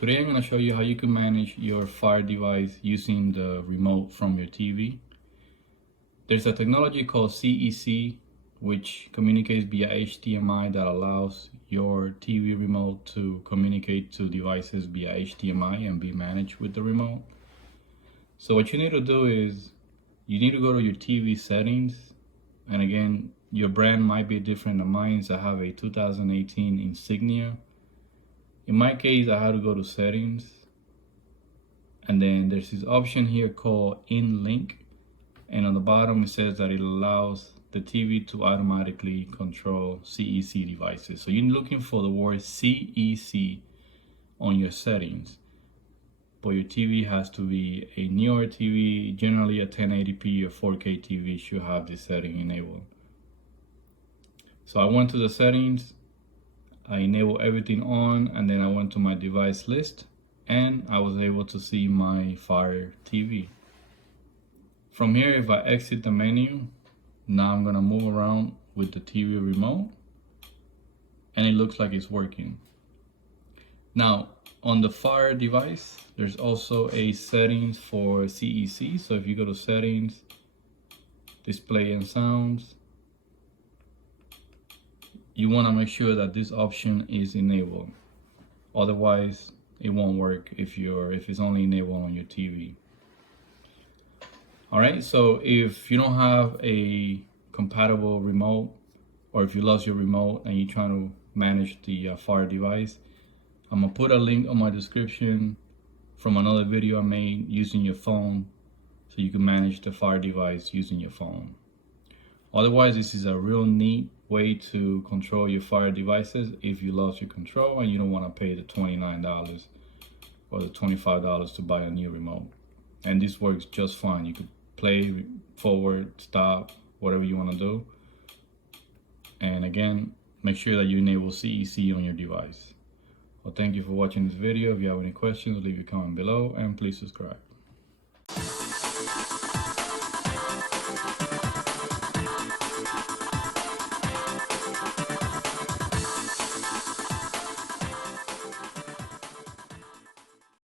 Today I'm going to show you how you can manage your Fire device using the remote from your TV. There's a technology called CEC which communicates via HDMI that allows your TV remote to communicate to devices via HDMI and be managed with the remote. So what you need to do is you need to go to your TV settings, and again, your brand might be different than mine. So I have a 2018 Insignia. In my case, I had to go to settings, and then there's this option here called in link, and on the bottom it says that it allows the TV to automatically control CEC devices. So you're looking for the word CEC on your settings, but your TV has to be a newer TV. Generally a 1080p or 4K TV should have this setting enabled. So I went to the settings, I enabled everything on, and then I went to my device list and I was able to see my Fire TV. From here, if I exit the menu, now I'm gonna move around with the TV remote and it looks like it's working. Now, on the Fire device, there's also a settings for CEC. So if you go to settings, display and sounds, you want to make sure that this option is enabled. Otherwise, it won't work if it's only enabled on your TV. All right, so if you don't have a compatible remote, or if you lost your remote and you're trying to manage the Fire device, I'm gonna put a link on my description from another video I made using your phone, so you can manage the Fire device using your phone. Otherwise, this is a real neat way to control your Fire devices if you lost your control and you don't want to pay the $29 or the $25 to buy a new remote. And this works just fine. You could play, forward, stop, whatever you want to do. And again, make sure that you enable CEC on your device. Well, thank you for watching this video. If you have any questions, leave your comment below and please subscribe.